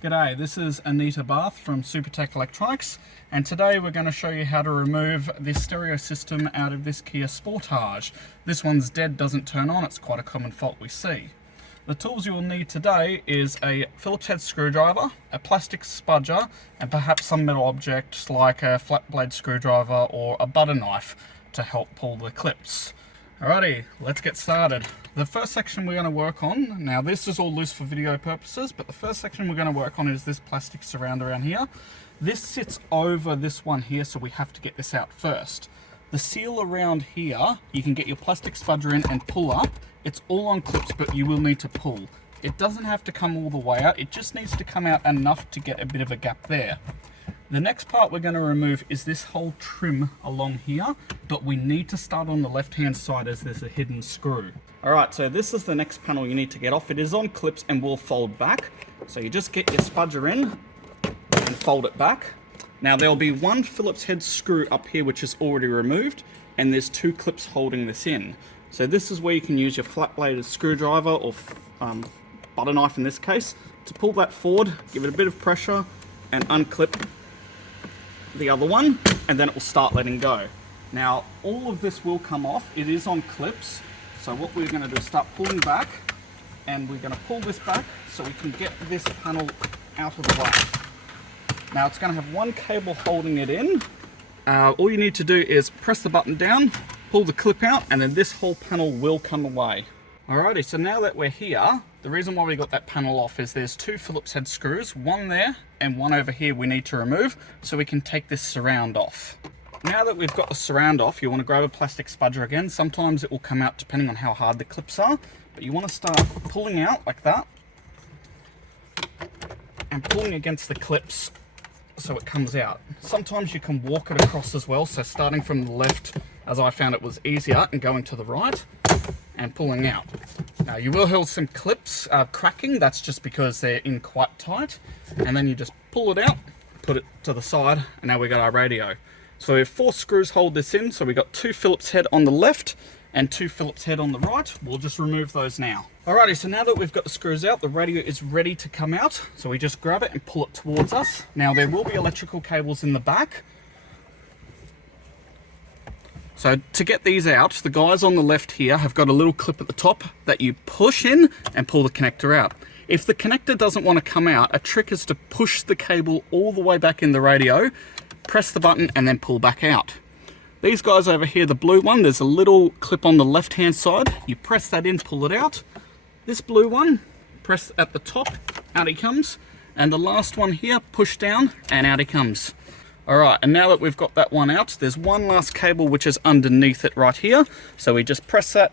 G'day, this is Anita Bath from Supertech Electronics, and today we're going to show you how to remove this stereo system out of this Kia Sportage. This one's dead, doesn't turn on, it's quite a common fault we see. The tools you will need today is a Phillips head screwdriver, a plastic spudger, and perhaps some metal object like a flat blade screwdriver or a butter knife to help pull the clips. Alrighty, let's get started. The first section we're going to work on, now this is all loose for video purposes, but the first section we're going to work on is this plastic surround around here. This sits over this one here, so we have to get this out first. The seal around here, you can get your plastic spudger in and pull up. It's all on clips, but you will need to pull. It doesn't have to come all the way out, it just needs to come out enough to get a bit of a gap there. The next part we're going to remove is this whole trim along here, but we need to start on the left hand side as there's a hidden screw. Alright, so this is the next panel you need to get off. It is on clips and will fold back. So you just get your spudger in and fold it back. Now there'll be one Phillips head screw up here which is already removed, and there's two clips holding this in. So this is where you can use your flat bladed screwdriver or butter knife in this case to pull that forward, give it a bit of pressure and unclip the other one, and then it will start letting go. Now all of this will come off. It is on clips, so what we're going to do is start pulling back, and we're going to pull this back so we can get this panel out of the way. Now it's going to have one cable holding it in. All you need to do is press the button down, pull the clip out, and then this whole panel will come away. Alrighty, so now that we're here, the reason why we got that panel off is there's two Phillips head screws, one there and one over here we need to remove so we can take this surround off. Now that we've got the surround off, you want to grab a plastic spudger again. Sometimes it will come out depending on how hard the clips are, but you want to start pulling out like that and pulling against the clips so it comes out. Sometimes you can walk it across as well, so starting from the left, as I found it was easier, and going to the right and pulling out. Now you will hear some clips cracking, that's just because they're in quite tight, and then you just pull it out, put it to the side, and now we got our radio. So we have 4 screws hold this in, so we got 2 Phillips head on the left and 2 Phillips head on the right. We'll just remove those now. Alrighty, so now that we've got the screws out, the radio is ready to come out, so we just grab it and pull it towards us. Now there will be electrical cables in the back. So to get these out, the guys on the left here have got a little clip at the top that you push in and pull the connector out. If the connector doesn't want to come out, a trick is to push the cable all the way back in the radio, press the button and then pull back out. These guys over here, the blue one, there's a little clip on the left hand side. You press that in, pull it out. This blue one, press at the top, out he comes. And the last one here, push down and out he comes. Alright, and now that we've got that one out, there's one last cable which is underneath it right here. So we just press that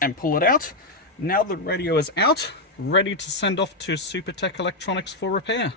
and pull it out. Now the radio is out, ready to send off to Supertech Electronics for repair.